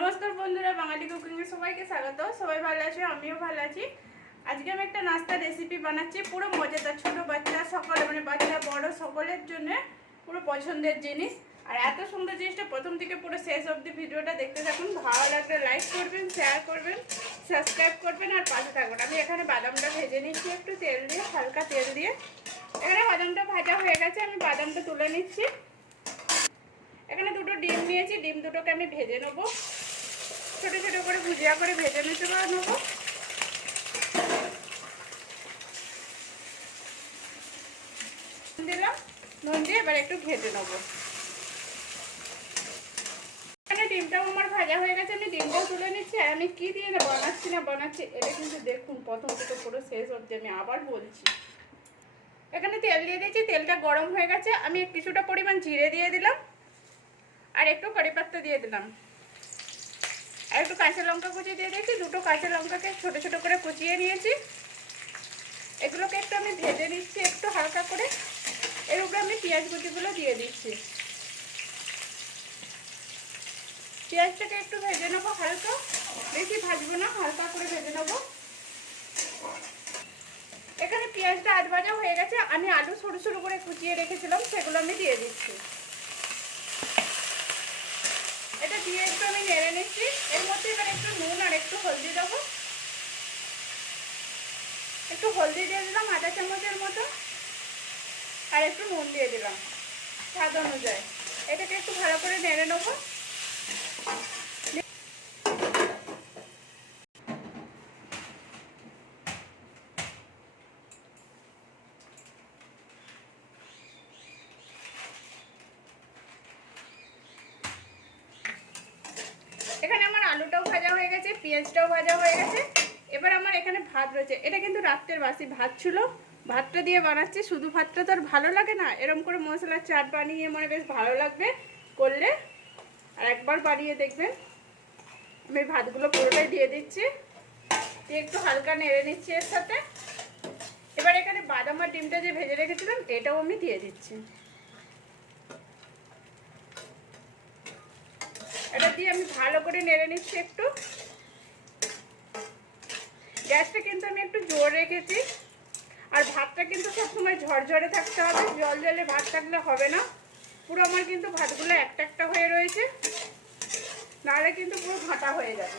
নমস্কার বন্ধুরা, বাঙালি কুকিংয়ে সবাইকে স্বাগত। সবাই ভালো আছে? আমিও ভালো আছি। আজকে আমি একটা নাস্তার রেসিপি বানাচ্ছি, পুরো মজাদার, ছোট বাচ্চা, সকলে মানে বাচ্চা, বড়, সকলের জন্য পুরো পছন্দের জিনিস। আর এত সুন্দর জিনিসটা প্রথম থেকে পুরো শেষ অবধি ভিডিওটা দেখতে থাকুন। ভালো লাগলে লাইক করবেন শেয়ার করবেন সাবস্ক্রাইব করবেন, আর পাশে থাকবেন আমি এখানে বাদামটা ভেজে নিচ্ছি একটু তেল দিয়ে, হালকা তেল দিয়ে। এখানে বাদামটা ভাজা হয়ে গেছে, আমি বাদামটা তুলে নিচ্ছি। এখানে দুটো ডিম নিয়েছি, ডিম দুটোকে আমি ভেজে নেব। ছোট ছোট করে ভুজিয়া করে ভেজে নিতে নেব। দিলাম, নুন দিয়ে এবার একটু নেব। এখানে ডিমটাও আমার ভাজা হয়ে গেছে, আমি ডিমটাও তুলে নিচ্ছি, আর আমি কি দিয়ে বানাচ্ছি না এটা কিন্তু দেখুন প্রথম পুরো শেষ আমি আবার বলছি। এখানে তেল দিয়ে দিয়েছি, তেলটা গরম হয়ে গেছে, আমি কিছুটা পরিমাণ জিরে দিয়ে দিলাম, আর একটু কারি পাত্তা দিয়ে দিলাম। একটু কাঁচা লঙ্কা কুচি দিয়ে দিয়েছি, দুটো কাঁচা লঙ্কাকে ছোট ছোট করে কুচিয়ে নিয়েছি। এগুলোকে একটু আমি ভেজে নিচ্ছি একটু হালকা করে। এর উপরে আমি পেঁয়াজ কুচিগুলো দিয়ে দিচ্ছি। পেঁয়াজটাকে একটু ভেজে নেব হালকা। বেশি ভাজবো না, হালকা করে ভেজে নেব। এখানে পেঁয়াজটা আধ ভাজা হয়ে গেছে, আমি আলু সরু সরু করে কুচিয়ে রেখেছিলাম, সেগুলো আমি দিয়ে দিচ্ছি। এটা দিয়ে একটু নেড়ে নিচ্ছি। এর মধ্যে এবার একটু নুন আর একটু হলদি দেবো। একটু হলদি দিয়ে দিলাম, আধা চামচের মতো। আর একটু নুন দিয়ে দিলাম, স্বাদ অনুযায়ী। এটাকে একটু ভালো করে নেড়ে নেব এখানে আমার আলুটাও ভাজা হয়ে গেছে, পেঁয়াজটাও ভাজা হয়ে গেছে। এবার আমার এখানে ভাত রয়েছে। এটা কিন্তু রাত্রের বাসি ভাত ছিল। ভাতটা দিয়ে বানাচ্ছি। শুধু ভাতটা তো আর ভালো লাগে না। এরকম করে মশলার চাট বানিয়ে মানে বেশ ভালো লাগবে করলে। আর একবার বানিয়ে দেখবেন। আমি ভাতগুলো পুরোটাই দিয়ে দিচ্ছি। দিয়ে একটু হালকা নেড়ে নিচ্ছি এর সাথে। এবার এখানে বাদাম আর ডিমটা যে ভেজে রেখেছিলাম, এটাও আমি দিয়ে দিচ্ছি। এটা দিয়ে আমি ভালো করে নেড়ে নিচ্ছি একটু। গ্যাসটা কিন্তু আমি একটু জোর রেখেছি। আর ভাতটা কিন্তু সবসময় ঝরঝরে থাকতে হবে, জল জলে ভাত থাকলে হবে না। পুরো আমার কিন্তু ভাতগুলো একটা একটা হয়ে রয়েছে। নাহলে কিন্তু পুরো ঘাটা হয়ে যাবে।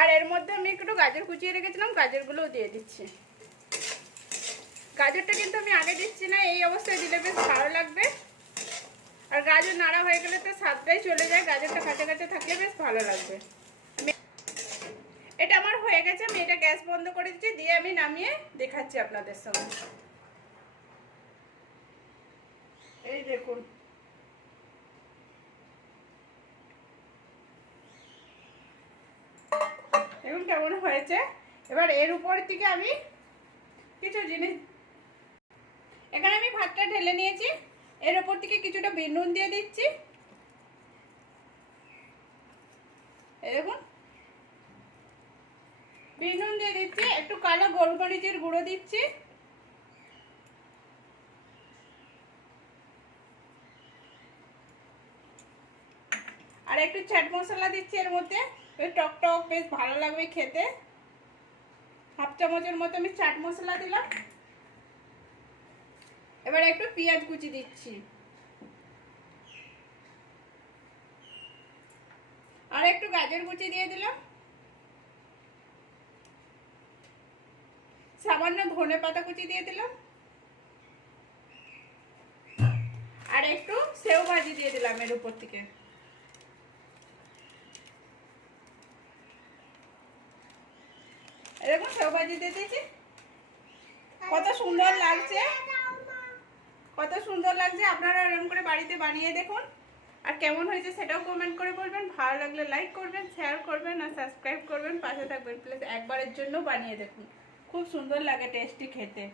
আর এর মধ্যে আমি একটু গাজর কুচিয়ে রেখেছিলাম, গাজরগুলোও দিয়ে দিচ্ছি। গাজরটা কিন্তু আমি আগে দিচ্ছি না, এই অবস্থায় দিলে বেশ ভালো লাগবে। আর গাজর নাড়া হয়ে গেলে তো স্বাদটাই চলে যায়, গাজরটা কাঁচা কাঁচা থাকলে বেশ ভালো লাগবে। এটা আমার হয়ে গেছে, আমি এটা গ্যাস বন্ধ করে দিচ্ছি, দিয়ে আমি নামিয়ে দেখাচ্ছি আপনাদের সঙ্গে। এই দেখুন। এখন কেমন হয়েছে। এবার এর উপর থেকে আমি কিছু জিনিস এখানে আমি ভাতটা ঢেলে নিয়েছি। এর ওপর থেকে কিছুটা বেলুন দিয়ে দিচ্ছি। দেখুন। বেনুন দিয়ে দিচ্ছি, একটু কালো গোলমরিচের গুঁড়ো দিচ্ছি। আর একটু চাট মশলা দিচ্ছি এর মধ্যে। ওই টক টক, বেশ ভালো লাগবে খেতে। হাফ চামচের মতো আমি চাট মশলা দিলাম। এবার একটু পেঁয়াজ কুচি দিচ্ছি। আর একটু গাজর কুচি দিয়ে দিলাম। সামান্য ধনে পাতা কুচি দিয়ে দিলাম। আর একটু সেও ভাজি দিয়ে দিলাম এর উপর থেকে। এরকম সেও ভাজি দিয়ে দিয়েছি। কত সুন্দর লাগছে। কত সুন্দর লাগছে। আপনারা এরকম করে বাড়িতে বানিয়ে দেখুন। আর কেমন হয়েছে সেটাও কমেন্ট করে বলবেন। ভালো লাগলে লাইক করবেন শেয়ার করবেন আর সাবস্ক্রাইব করবেন। পাশে থাকবেন। প্লিজ একবারের জন্য বানিয়ে দেখুন। খুব সুন্দর লাগে টেস্টি খেতে।